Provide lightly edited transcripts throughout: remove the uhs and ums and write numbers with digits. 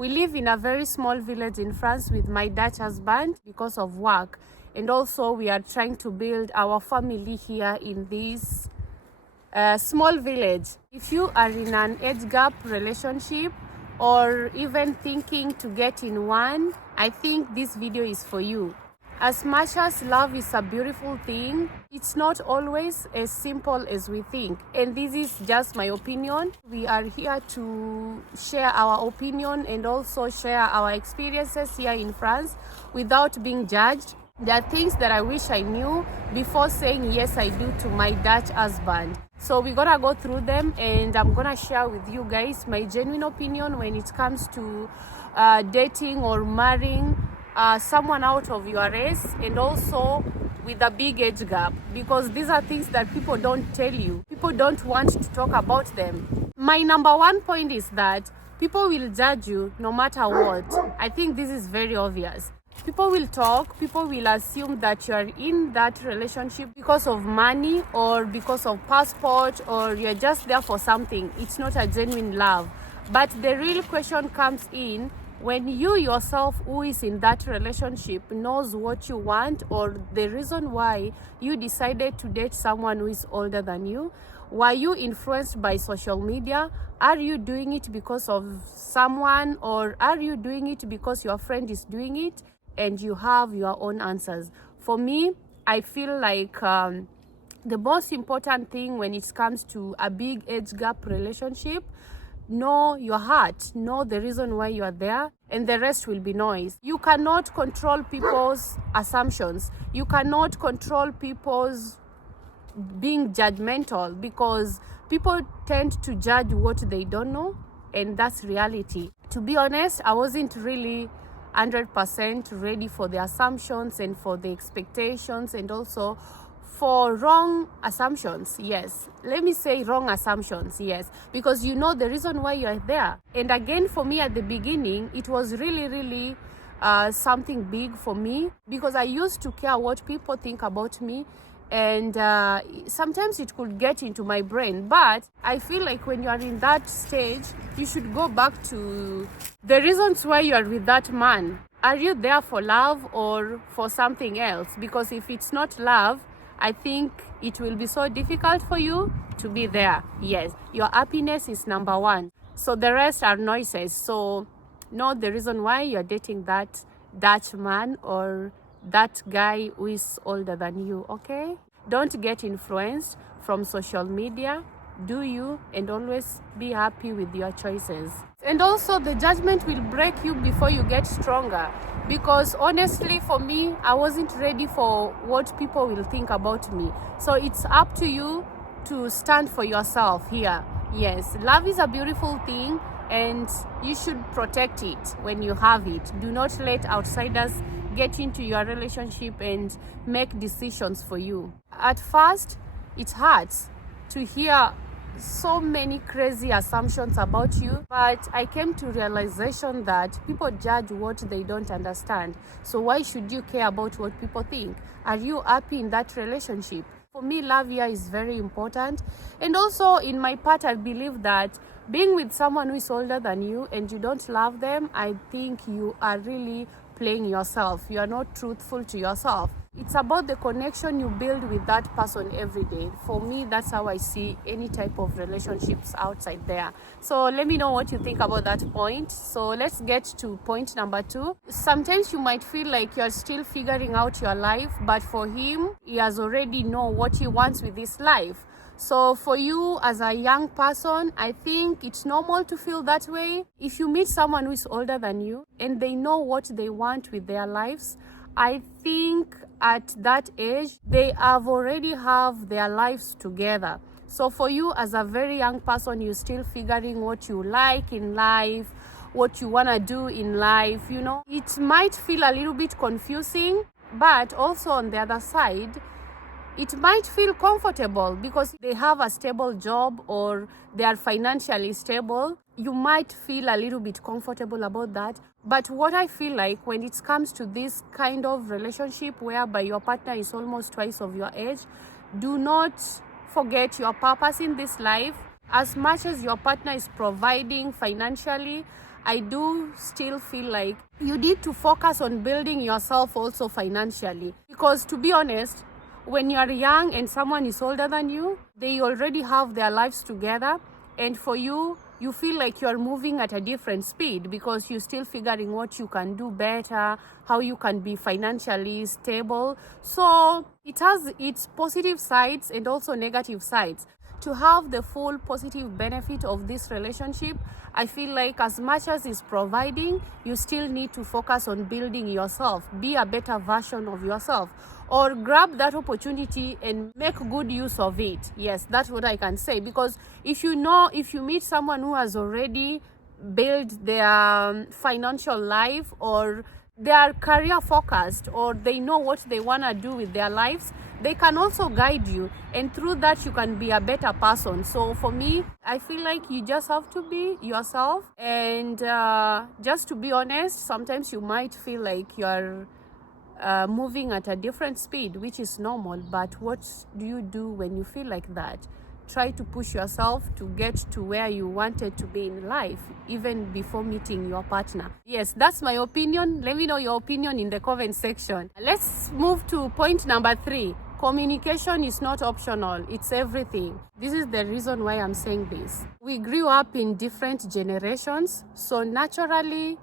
We live in a very small village in France with my Dutch husband because of work. And also we are trying to build our family here in this small village. If you are in an age gap relationship or even thinking to get in one, I think this video is for you. As much as love is a beautiful thing, it's not always as simple as we think. And this is just my opinion. We are here to share our opinion and also share our experiences here in France without being judged. There are things that I wish I knew before saying yes I do to my Dutch husband. So we're gonna go through them and I'm gonna share with you guys my genuine opinion when it comes to dating or marrying someone out of your race, and also with a big age gap, because these are things that people don't tell you. People don't want to talk about them. My number one point is that people will judge you no matter what. I think this is very obvious. People will talk, people will assume that you are in that relationship because of money or because of passport, or you're just there for something. It's not a genuine love. But the real question comes in when you yourself, who is in that relationship, knows what you want or the reason why you decided to date someone who is older than you. Were you influenced by social media? Are you doing it because of someone, or are you doing it because your friend is doing it and you have your own answers? For me, I feel like the most important thing when it comes to a big age gap relationship, know your heart, know the reason why you are there, and the rest will be noise. You cannot control people's assumptions. You cannot control people's being judgmental, because people tend to judge what they don't know, and that's reality. To be honest, I wasn't really 100% ready for the assumptions and for the expectations, and also for wrong assumptions. Yes, let me say wrong assumptions. Yes, because you know the reason why you are there. And again, for me at the beginning, it was really something big for me, because I used to care what people think about me, and sometimes it could get into my brain. But I feel like when you are in that stage, you should go back to the reasons why you are with that man. Are you there for love or for something else? Because if it's not love, I think it will be so difficult for you to be there. Yes, your happiness is number one. So the rest are noises. So know the reason why you're dating that Dutch man or that guy who is older than you, okay? Don't get influenced from social media. Do you, and always be happy with your choices. And also, the judgment will break you before you get stronger, because honestly for me, I wasn't ready for what people will think about me. So it's up to you to stand for yourself here. Yes, love is a beautiful thing and you should protect it when you have it. Do not let outsiders get into your relationship and make decisions for you. At first, it hurts to hear so many crazy assumptions about you, but I came to realization that people judge what they don't understand. So why should you care about what people think? Are you happy in that relationship? For me, love here is very important. And also in my part, I believe that being with someone who is older than you and you don't love them, I think you are really playing yourself. You are not truthful to yourself. It's about the connection you build with that person every day. For me, that's how I see any type of relationships outside there. So let me know what you think about that point. So let's get to point number 2. Sometimes you might feel like you're still figuring out your life, but for him, he has already know what he wants with his life. So for you as a young person, I think it's normal to feel that way. If you meet someone who is older than you and they know what they want with their lives, I think at that age, they have already have their lives together. So for you as a very young person, you're still figuring what you like in life, what you want to do in life, you know. It might feel a little bit confusing, but also on the other side, it might feel comfortable because they have a stable job or they are financially stable. You might feel a little bit comfortable about that. But what I feel like when it comes to this kind of relationship whereby your partner is almost twice of your age, do not forget your purpose in this life. As much as your partner is providing financially, I do still feel like you need to focus on building yourself also financially. Because to be honest, when you are young and someone is older than you, they already have their lives together. And for you, you feel like you're moving at a different speed because you're still figuring what you can do better, how you can be financially stable. So it has its positive sides and also negative sides. To have the full positive benefit of this relationship, I feel like as much as it's providing, you still need to focus on building yourself, be a better version of yourself, or grab that opportunity and make good use of it. Yes, that's what I can say. Because if you meet someone who has already built their financial life, or they are career focused, or they know what they want to do with their lives, they can also guide you, and through that you can be a better person. So for me, I feel like you just have to be yourself, and just to be honest, sometimes you might feel like you're moving at a different speed, which is normal. But what do you do when you feel like that? Try to push yourself to get to where you wanted to be in life, even before meeting your partner. Yes, that's my opinion. Let me know your opinion in the comment section. Let's move to point number 3. Communication is not optional, it's everything. This is the reason why I'm saying this. We grew up in different generations, so naturally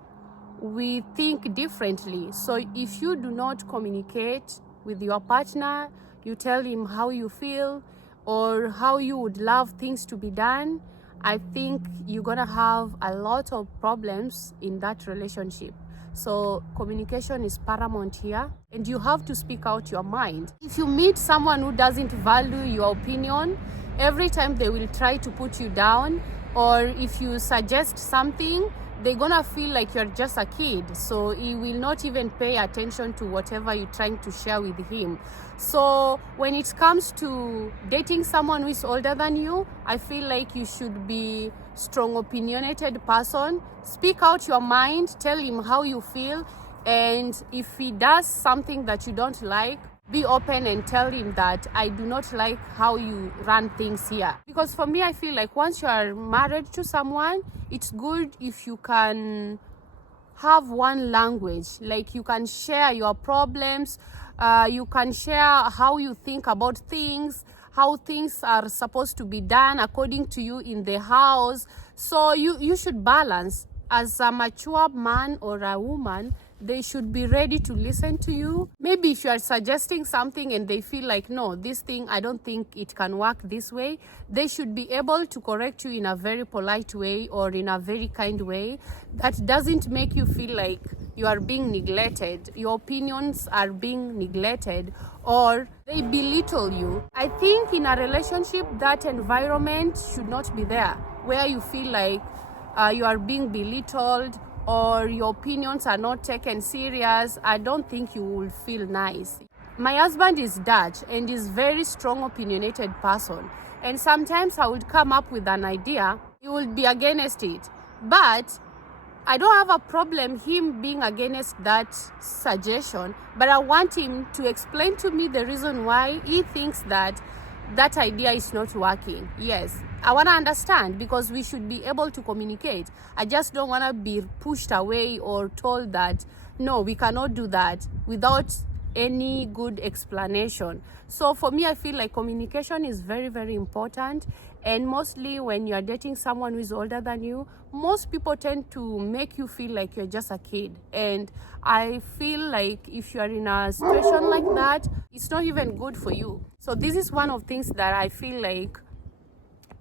we think differently. So if you do not communicate with your partner, you tell him how you feel or how you would love things to be done, I think you're gonna have a lot of problems in that relationship. So communication is paramount here, and you have to speak out your mind. If you meet someone who doesn't value your opinion, every time they will try to put you down, or if you suggest something, they're gonna feel like you're just a kid. So he will not even pay attention to whatever you're trying to share with him. So when it comes to dating someone who is older than you, I feel like you should be strong, opinionated person. Speak out your mind, tell him how you feel, and if he does something that you don't like, be open and tell him that I do not like how you run things here. Because for me, I feel like once you are married to someone, it's good if you can have one language. Like you can share your problems, you can share how you think about things, how things are supposed to be done according to you in the house. So you should balance. As a mature man or a woman, they should be ready to listen to you. Maybe if you are suggesting something and they feel like, no, this thing, I don't think it can work this way, they should be able to correct you in a very polite way or in a very kind way that doesn't make you feel like you are being neglected, your opinions are being neglected, or they belittle you. I think in a relationship, that environment should not be there, where you feel like you are being belittled or your opinions are not taken serious. I don't think you will feel nice. My husband is Dutch and is very strong, opinionated person. And sometimes I would come up with an idea, he will be against it. But I don't have a problem him being against that suggestion, but I want him to explain to me the reason why he thinks that that idea is not working. Yes, I want to understand, because we should be able to communicate. I just don't want to be pushed away or told that, no, we cannot do that without any good explanation. So for me, I feel like communication is very, very important. And mostly when you're dating someone who is older than you, most people tend to make you feel like you're just a kid. And I feel like if you're in a situation like that, it's not even good for you. So this is one of the things that I feel like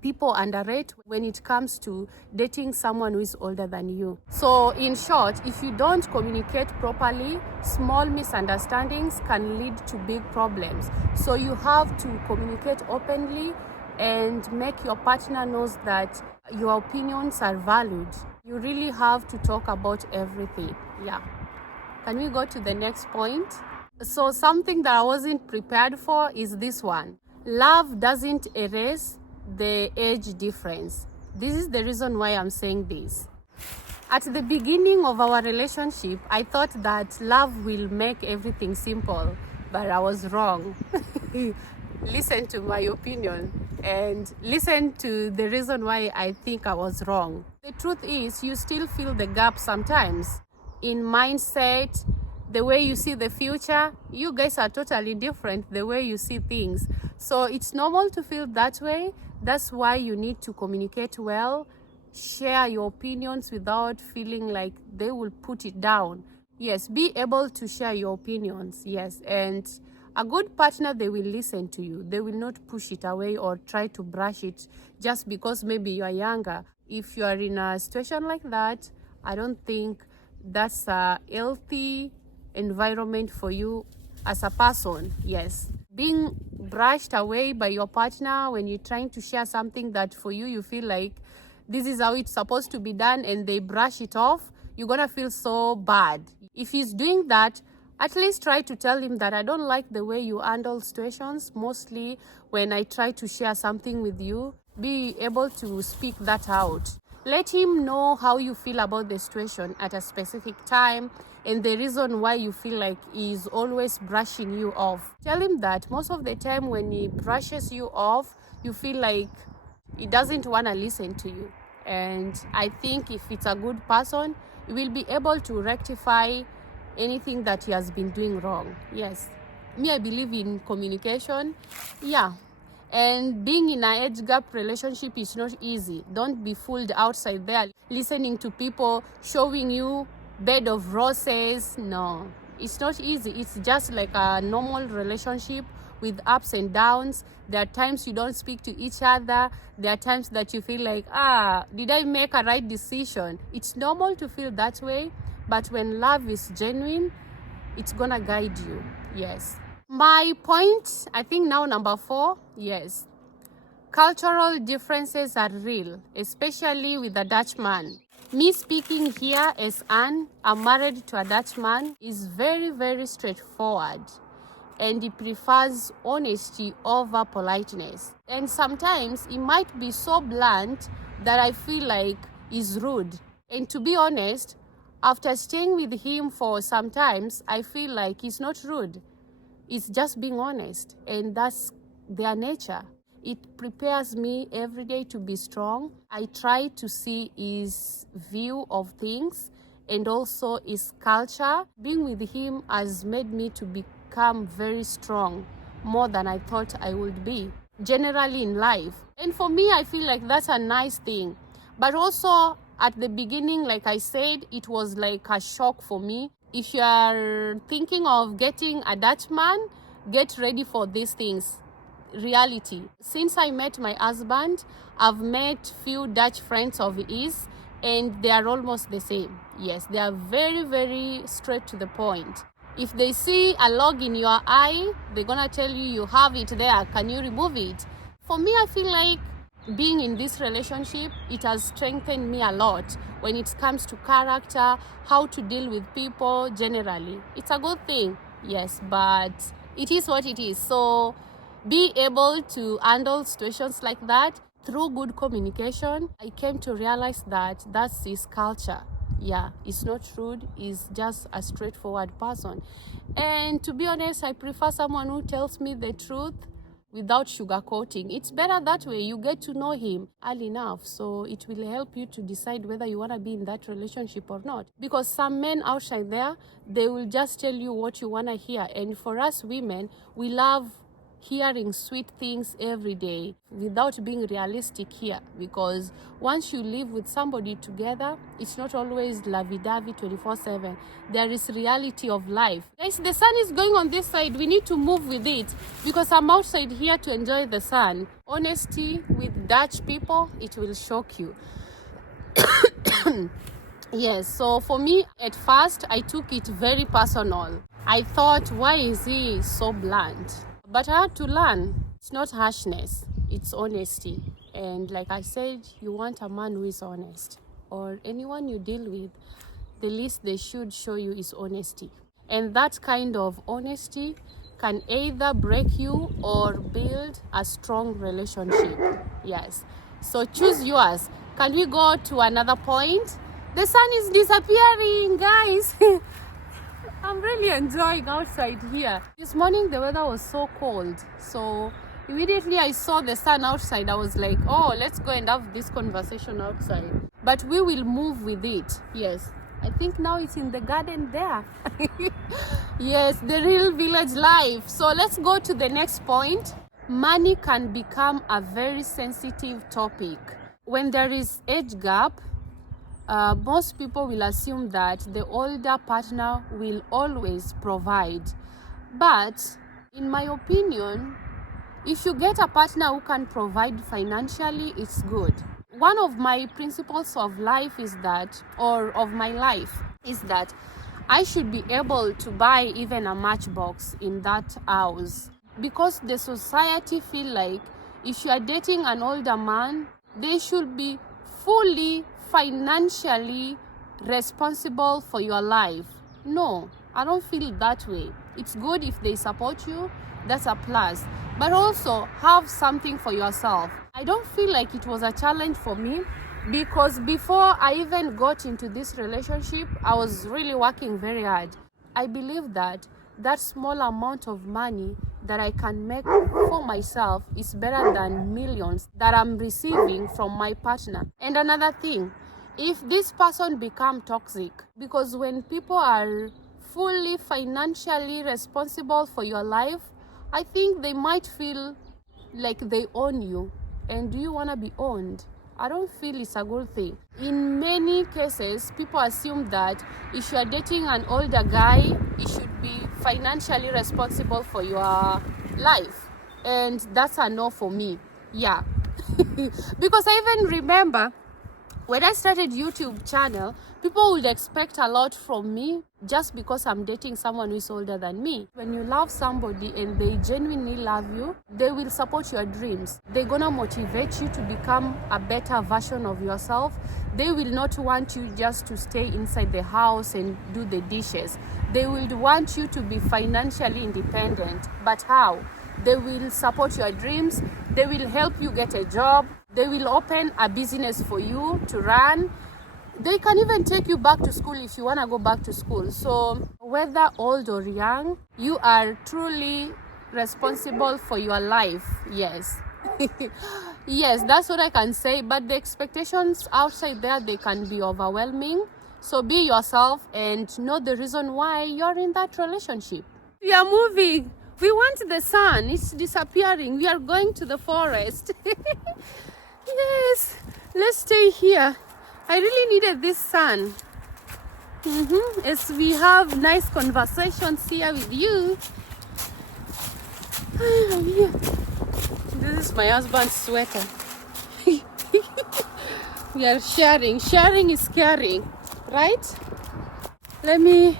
people underrate when it comes to dating someone who is older than you. So in short, if you don't communicate properly, small misunderstandings can lead to big problems. So you have to communicate openly and make your partner knows that your opinions are valued. You really have to talk about everything. Yeah. Can we go to the next point? So something that I wasn't prepared for is this one. Love doesn't erase the age difference. This is the reason why I'm saying this. At the beginning of our relationship, I thought that love will make everything simple, but I was wrong. Listen to my opinion and listen to the reason why I think I was wrong. The truth is, you still feel the gap sometimes. In mindset, the way you see the future, you guys are totally different the way you see things. So it's normal to feel that way. That's why you need to communicate well, share your opinions without feeling like they will put it down. Yes, be able to share your opinions. Yes, and a good partner, they will listen to you. They will not push it away or try to brush it just because maybe you are younger. If you are in a situation like that, I don't think that's a healthy environment for you as a person. Yes, being brushed away by your partner when you're trying to share something that for you, you feel like this is how it's supposed to be done, and they brush it off, you're gonna feel so bad. If he's doing that, at least try to tell him that I don't like the way you handle situations. Mostly when I try to share something with you, be able to speak that out. Let him know how you feel about the situation at a specific time and the reason why you feel like he's always brushing you off. Tell him that most of the time when he brushes you off, you feel like he doesn't want to listen to you. And I think if it's a good person, you will be able to rectify anything that he has been doing wrong. Yes, me, I believe in communication. Yeah, and being in an age gap relationship is not easy. Don't be fooled outside there listening to people showing you bed of roses. No, it's not easy. It's just like a normal relationship with ups and downs. There are times you don't speak to each other. There are times that you feel like, did I make a right decision? It's normal to feel that way, but when love is genuine, it's gonna guide you. Yes. My point, I think now number 4, yes. Cultural differences are real, especially with a Dutchman. Me speaking here as Anne, I'm married to a Dutchman, is very, very straightforward. And he prefers honesty over politeness. And sometimes he might be so blunt that I feel like he's rude. And to be honest, after staying with him for some times, I feel like he's not rude. It's just being honest. And that's their nature. It prepares me every day to be strong. I try to see his view of things and also his culture. Being with him has made me to become very strong, more than I thought I would be, generally in life. And for me, I feel like that's a nice thing. But also, at the beginning, like I said, it was like a shock for me. If you are thinking of getting a Dutchman, get ready for these things. Reality. Since I met my husband, I've met few Dutch friends of his, and they are almost the same. Yes, they are very, very straight to the point. If they see a log in your eye, they're gonna tell you, you have it there, can you remove it? For me, I feel like being in this relationship, it has strengthened me a lot when it comes to character, how to deal with people generally. It's a good thing, yes, but it is what it is. So be able to handle situations like that through good communication. I came to realize that that's his culture. Yeah, it's not rude, he's just a straightforward person. And to be honest, I prefer someone who tells me the truth without sugarcoating. It's better that way. You get to know him early enough, so it will help you to decide whether you want to be in that relationship or not. Because some men outside there, they will just tell you what you want to hear. And for us women, we love hearing sweet things every day without being realistic here, because once you live with somebody together, it's not always lovey-dovey 24/7. There is reality of life. Guys, the sun is going on this side. We need to move with it because I'm outside here to enjoy the sun. Honesty with Dutch people, it will shock you. Yes, so for me, at first, I took it very personal. I thought, why is he so blunt? But I had to learn. It's not harshness, it's honesty. And like I said, you want a man who is honest. Or anyone you deal with, the least they should show you is honesty. And that kind of honesty can either break you or build a strong relationship. Yes. So choose yours. Can we go to another point? The sun is disappearing, guys. I'm really enjoying outside here. This morning the weather was so cold, so immediately I saw the sun outside. I was like, oh, let's go and have this conversation outside. but we will move with it. Yes, I think now it's in the garden there. Yes, the real village life. So let's go to the next point. Money can become a very sensitive topic. When there is age gap, most people will assume that the older partner will always provide. But in my opinion, if you get a partner who can provide financially, it's good. One of my principles of life is that, or of my life, is that I should be able to buy even a matchbox in that house. Because the society feel like if you are dating an older man, they should be fully financially responsible for your life. No, I don't feel that way. It's good if they support you, that's a plus. But also have something for yourself. I don't feel like it was a challenge for me, because before I even got into this relationship, I was really working very hard. I believe that that small amount of money that I can make for myself is better than millions that I'm receiving from my partner. And another thing, if this person become toxic, because when people are fully financially responsible for your life, I think they might feel like they own you. And do you want to be owned? I don't feel it's a good thing. In many cases, people assume that if you are dating an older guy, he should be financially responsible for your life. And that's a no for me. Yeah. Because I even remember when I started YouTube channel, people would expect a lot from me just because I'm dating someone who is older than me. When you love somebody and they genuinely love you, they will support your dreams. They're gonna motivate you to become a better version of yourself. They will not want you just to stay inside the house and do the dishes. They will want you to be financially independent. But how? They will support your dreams. They will help you get a job. They will open a business for you to run. They can even take you back to school if you want to go back to school. So whether old or young, you are truly responsible for your life. Yes. Yes, that's what I can say. But the expectations outside there, they can be overwhelming. So be yourself and know the reason why you're in that relationship. We are moving. We want the sun. It's disappearing. We are going to the forest. Yes, let's stay here. I really needed this sun. As we have nice conversations here with you. Yeah. This is my husband's sweater. We are sharing. Sharing is caring, right? Let me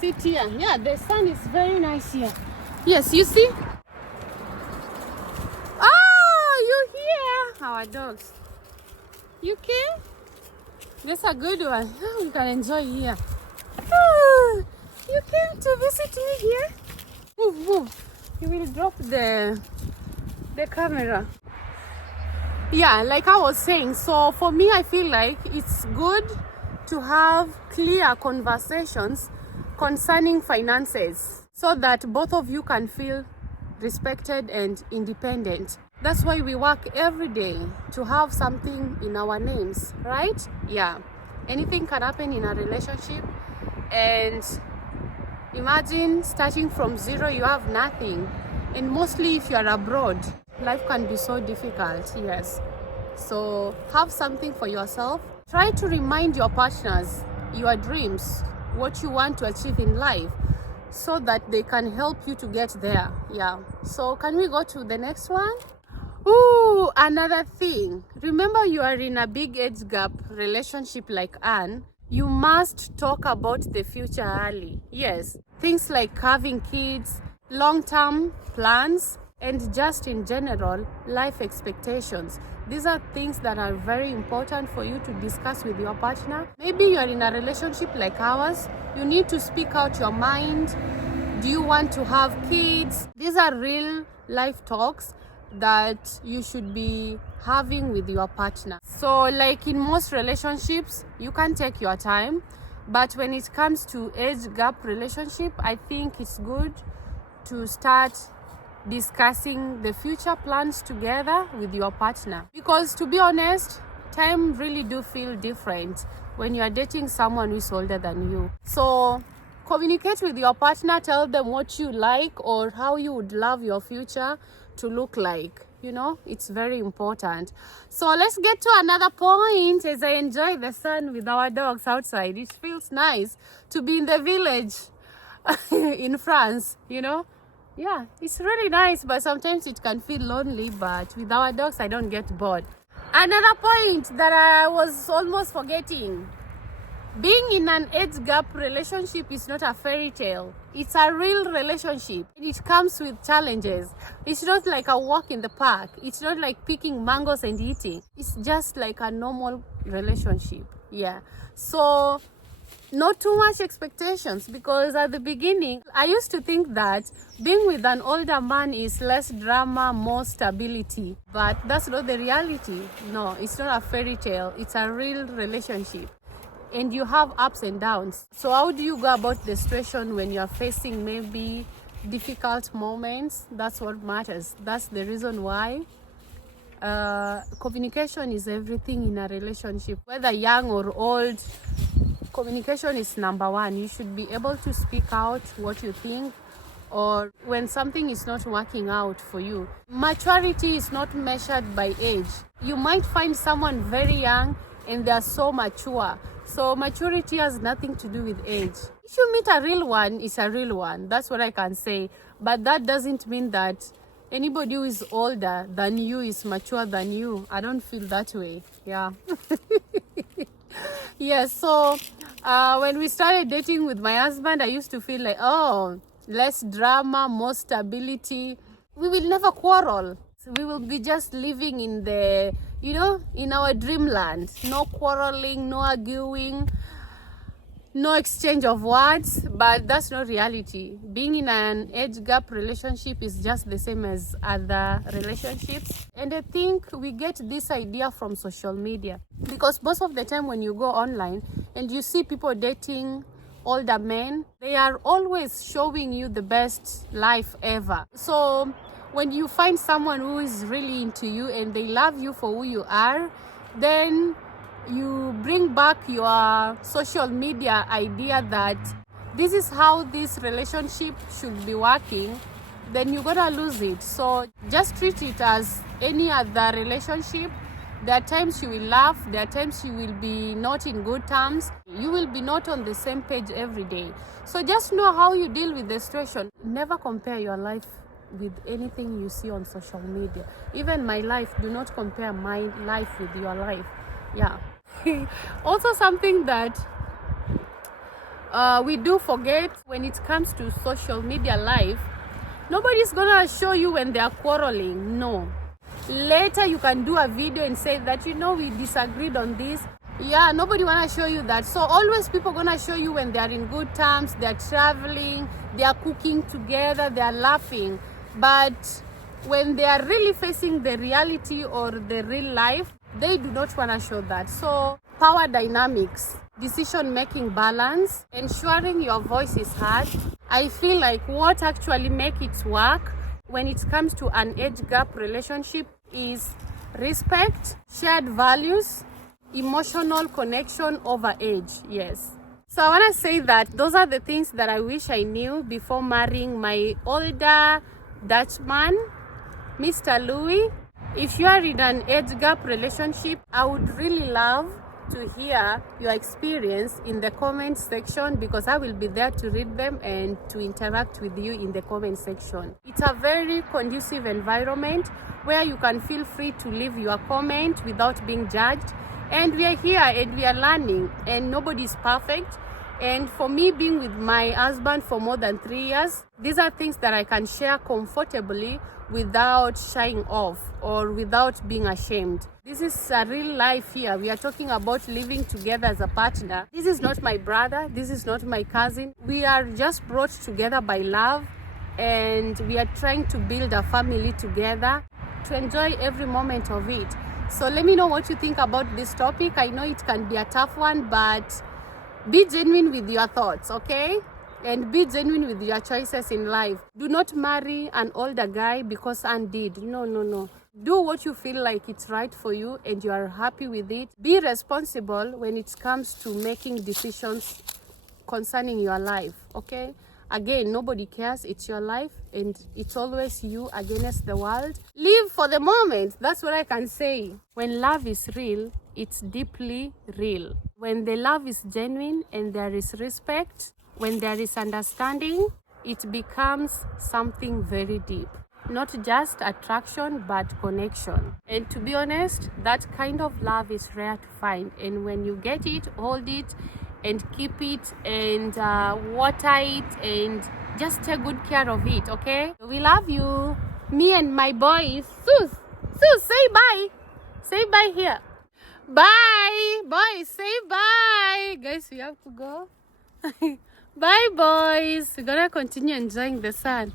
sit here. Yeah, the sun is very nice here. Yes, you see? Oh, you here? Our dogs. You came? That's a good one. Oh, we can enjoy here. Oh, you came to visit me here? Move, move. You will drop the camera. Yeah, like I was saying, so for me, I feel like it's good to have clear conversations concerning finances so that both of you can feel respected and independent. That's why we work every day to have something in our names, right? Yeah. Anything can happen in a relationship, and imagine starting from zero, you have nothing. And mostly if you are abroad, life can be so difficult. Yes. So have something for yourself. Try to remind your partners your dreams, what you want to achieve in life, so that they can help you to get there. Yeah. So can we go to the next one? Ooh, another thing. Remember, you are in a big age gap relationship like Anne. You must talk about the future early. Yes. Things like having kids, long-term plans, and just in general, life expectations. These are things that are very important for you to discuss with your partner. Maybe you're in a relationship like ours. You need to speak out your mind. Do you want to have kids? These are real life talks that you should be having with your partner. So like in most relationships, you can take your time. But when it comes to age gap relationship, I think it's good to start discussing the future plans together with your partner. Because to be honest, time really do feel different when you are dating someone who's older than you. So communicate with your partner, tell them what you like or how you would love your future to look like. It's very important. So let's get to another point. As I enjoy the sun with our dogs outside, it feels nice to be in the village in France. Yeah, it's really nice, but sometimes it can feel lonely. But with our dogs, I don't get bored. Another point that I was almost forgetting: being in an age gap relationship is not a fairy tale. It's a real relationship. It comes with challenges. It's not like a walk in the park. It's not like picking mangoes and eating. It's just like a normal relationship. Yeah. So not too much expectations, because at the beginning, I used to think that being with an older man is less drama, more stability. But that's not the reality. No, it's not a fairy tale. It's a real relationship. And you have ups and downs. So how do you go about the situation when you're facing maybe difficult moments? That's what matters. That's the reason why communication is everything in a relationship. Whether young or old, communication is number one. You should be able to speak out what you think, or when something is not working out for you. Maturity is not measured by age. You might find someone very young and they are so mature. So maturity has nothing to do with age. If you meet a real one, it's a real one. That's what I can say. But that doesn't mean that anybody who is older than you is mature than you. I don't feel that way. Yeah. Yes, so when we started dating with my husband, I used to feel like, less drama, more stability. We will never quarrel. So we will be just living in the, in our dreamland. No quarreling, no arguing, no exchange of words. But that's not reality. Being in an age gap relationship is just the same as other relationships. And I think we get this idea from social media, because most of the time when you go online and you see people dating older men, they are always showing you the best life ever. So when you find someone who is really into you and they love you for who you are, then you bring back your social media idea that this is how this relationship should be working, then you're gonna lose it. So just treat it as any other relationship. There are times you will laugh, there are times you will be not in good terms, you will be not on the same page every day. So just know how you deal with the situation. Never compare your life with anything you see on social media. Even my life, do not compare my life with your life. Yeah. Also something that we do forget when it comes to social media life, nobody's gonna show you when they are quarreling. No. Later you can do a video and say that, we disagreed on this. Yeah, nobody wanna show you that. So always people gonna show you when they are in good terms, they are traveling, they are cooking together, they are laughing. But when they are really facing the reality or the real life, they do not want to show that. So power dynamics, decision-making balance, ensuring your voice is heard. I feel like what actually makes it work when it comes to an age gap relationship is respect, shared values, emotional connection over age. Yes. So I want to say that those are the things that I wish I knew before marrying my older Dutchman, Mr. Louis. If you are in an age gap relationship, I would really love to hear your experience in the comment section, because I will be there to read them and to interact with you in the comment section. It's a very conducive environment where you can feel free to leave your comment without being judged. And we are here and we are learning, and nobody is perfect. And for me, being with my husband for more than 3 years, these are things that I can share comfortably without shying off or without being ashamed. This is a real life here. We are talking about living together as a partner. This is not my brother. This is not my cousin. We are just brought together by love, and we are trying to build a family together to enjoy every moment of it. So let me know what you think about this topic. I know it can be a tough one, but be genuine with your thoughts, okay? And be genuine with your choices in life. Do not marry an older guy because Anne did. No. Do what you feel like it's right for you and you are happy with it. Be responsible when it comes to making decisions concerning your life, okay? Again, nobody cares. It's your life and it's always you against the world. Live for the moment. That's what I can say. When love is real, it's deeply real. When the love is genuine and there is respect, when there is understanding, it becomes something very deep. Not just attraction, but connection. And to be honest, that kind of love is rare to find. And when you get it, hold it and keep it and water it and just take good care of it, okay? We love you. Me and my boys. Sus, say bye. Say bye here. Bye. Boys, say bye. Guys, we have to go. Bye, boys. We're gonna continue enjoying the sun.